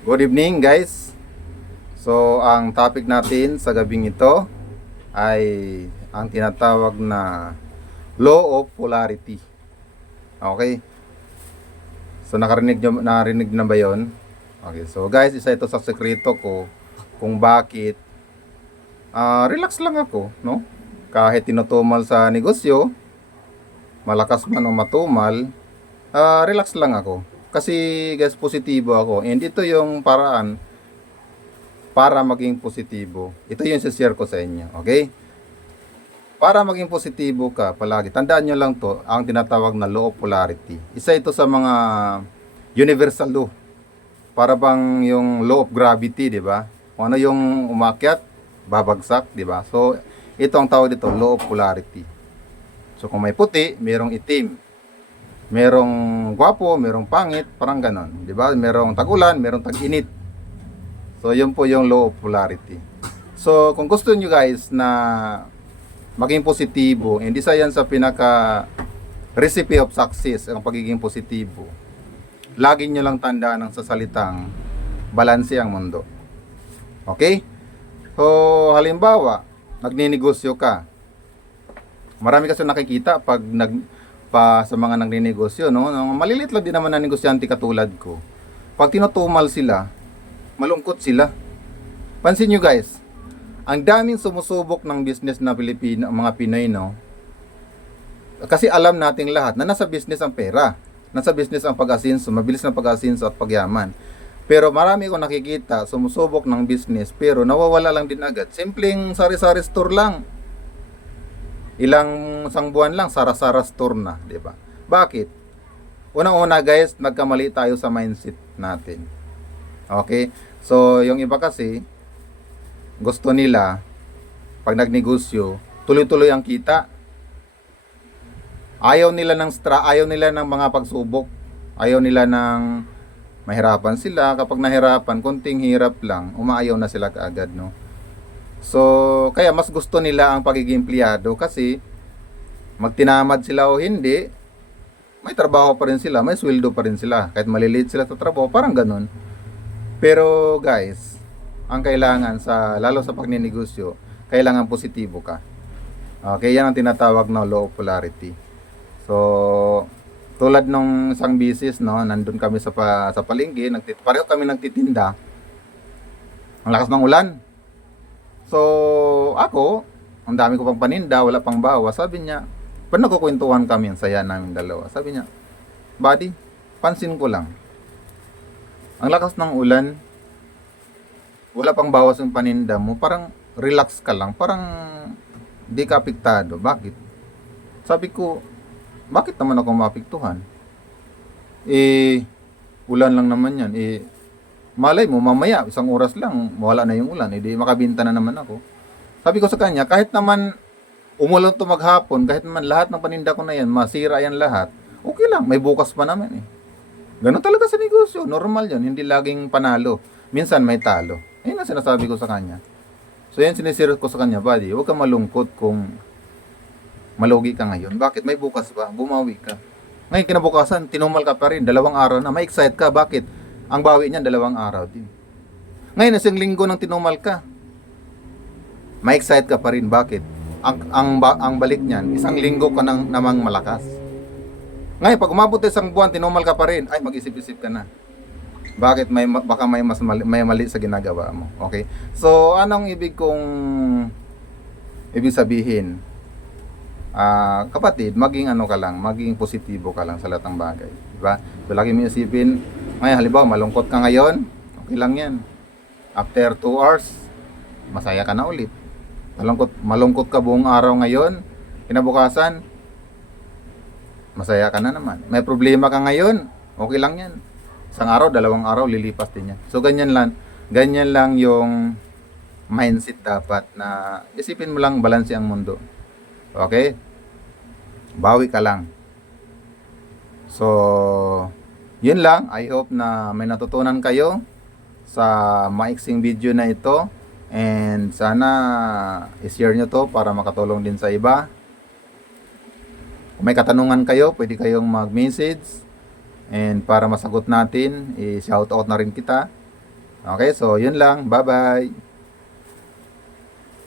Good evening guys. So ang topic natin sa gabing ito ay ang tinatawag na law of polarity. Okay? So narinig na ba 'yon? Okay. So guys, isa ito sa sekreto ko kung bakit relax lang ako, no? Kahit tinutumal sa negosyo, malakas man o matumal, relax lang ako. Kasi guys, positibo ako. And ito yung paraan para maging positibo. Ito yung share ko sa inyo, okay? Para maging positibo ka palagi, tandaan nyo lang to, ang tinatawag na law of polarity. Isa ito sa mga universal law. Para bang yung law of gravity, di ba? Kung ano yung umakyat, babagsak, di ba? So, ito ang tawag dito, law of polarity. So, kung may puti, merong itim. Merong gwapo, merong pangit, parang ganon, di ba? Merong tag-ulan, merong tag-init. So, yun po yung law of polarity. So, kung gusto nyo guys na maging positibo, hindi sa yan sa pinaka recipe of success, ang pagiging positibo. Lagi nyo lang tandaan ang sasalitang balanse ang mundo. Okay? So, halimbawa, nagninegosyo ka. Marami kasi nakikita pag sa mga nagninegosyo, no? Malilit lang din naman na negosyante katulad ko. Pag tinutumal sila, malungkot sila. Pansin nyo guys, ang daming sumusubok ng business na Pilipino, mga Pinoy, no? Kasi alam nating lahat na nasa business ang pera. Nasa business ang pag-asinso, mabilis na pag-asinso at pagyaman. Pero marami ko nakikita, sumusubok ng business, pero nawawala lang din agad. Simpleng sari-sari store lang. Isang buwan lang, sara-sara store na, di ba? Bakit? Unang-una guys, nagkamali tayo sa mindset natin. Okay? So, yung iba kasi, gusto nila, pag nagnegosyo, tuloy-tuloy ang kita. Ayaw nila ng mga pagsubok. Ayaw nila ng mahirapan sila. Kapag nahirapan, konting hirap lang, umaayaw na sila kaagad, no? So, kaya mas gusto nila ang pagiging empleyado kasi magtinamad sila o hindi, may trabaho pa rin sila, may sweldo pa rin sila. Kahit maliliit sila sa trabaho, parang ganun. Pero guys, ang kailangan lalo sa pagninegosyo, kailangan positibo ka. Okay, yan ang tinatawag na law of polarity. So, tulad nung isang business, no, nandun kami sa palengke, pareho kami nagtitinda. Ang lakas ng ulan. So, ako, ang dami ko pang paninda, wala pang bawa. Sabi niya, paano nagkukwentuhan kami, ang saya namin dalawa. Sabi niya, buddy, pansin ko lang, ang lakas ng ulan, wala pang bawas yung paninda mo, parang relax ka lang, parang di ka apektado. Bakit? Sabi ko, bakit naman ako maapektuhan? Ulan lang naman yan. Malay mo, mamaya, isang oras lang, wala na yung ulan. Di makabinta na naman ako. Sabi ko sa kanya, kahit naman umulan to maghapon, kahit naman lahat ng paninda ko na yan, masira yan lahat, okay lang, may bukas pa naman eh. Ganun talaga sa negosyo, normal yun, hindi laging panalo. Minsan may talo. Ayun ang sinasabi ko sa kanya. So yan sinisira ko sa kanya, buddy, huwag kang malungkot kung malugi ka ngayon. Bakit? May bukas pa, bumawi ka. Ngayon kinabukasan, tinumal ka pa rin, 2 araw na, may excite ka, bakit? Ang bawi niyan 2 araw din. Ngayon, isang linggo nang tinumal ka, may excite ka pa rin, bakit? Ang balik niyan, isang linggo ka namang malakas. Ngayon, pag umabot isang buwan, tinumal ka pa rin, ay mag-isip-isip ka na. Bakit? Baka may mali sa ginagawa mo. Okay? So, anong ibig sabihin? Kapatid, maging maging positibo ka lang sa lahat ng bagay. Diba? So, lagi mo isipin, ngayon, halimbawa, malungkot ka ngayon, okay lang yan. After 2 hours, masaya ka na ulit. Malungkot ka buong araw ngayon, kinabukasan, masaya ka na naman. May problema ka ngayon, okay lang yan. Isang araw, 2 araw, lilipas din yan. So, ganyan lang yung mindset dapat na isipin mo lang balanse ang mundo. Okay? Bawi ka lang. So, yun lang. I hope na may natutunan kayo sa maiksing video na ito. And sana i-share nyo to para makatulong din sa iba. Kung may katanungan kayo, pwede kayong mag-message. And para masagot natin, i-shoutout na rin kita. Okay, so yun lang. Bye-bye.